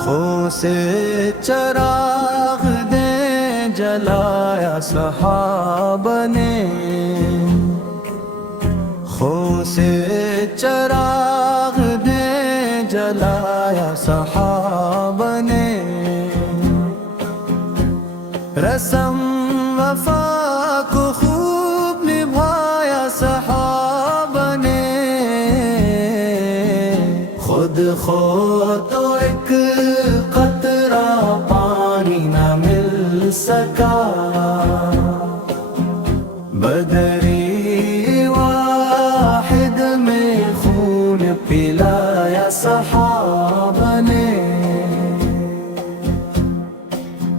خوں سے چراغ دے جلایا صحابہ نے، خوں سے چراغ دے جلایا صحابہ نے، رسم وفا کو خوب نبھایا صحابہ نے، خود خو تو ایک قطرہ پانی نہ مل سکا، بدری واحد میں خون پلایا صحابہ نے،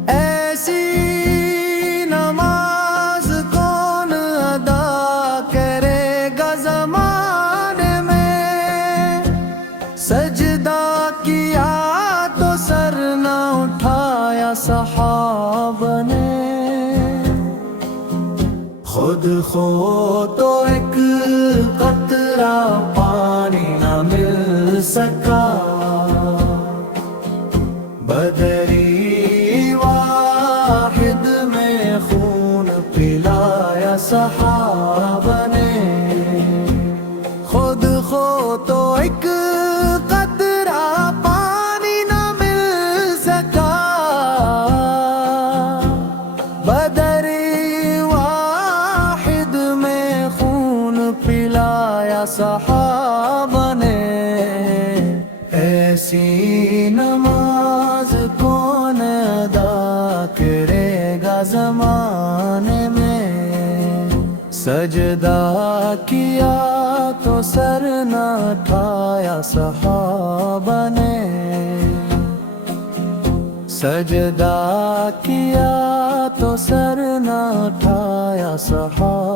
ایسی نماز کون ادا کرے گا زمانے میں، سجدہ کیا تو سر نہ اٹھایا صحابہ نے، خود خو تو ایک قطرہ پانی نہ مل سکا، بدری واحد میں خون پلایا صحابہ نے، خود خو تو ایک قطرہ پانی نہ مل سکا، بدری واحد میں خون پلایا صحابہ نے، ایسی نماز کون ادا کرے گا زمانے میں، سجدہ کیا تو سر نہ اٹھایا صحابہ نے، سجدہ کیا تو سر نہ اٹھایا صحابہ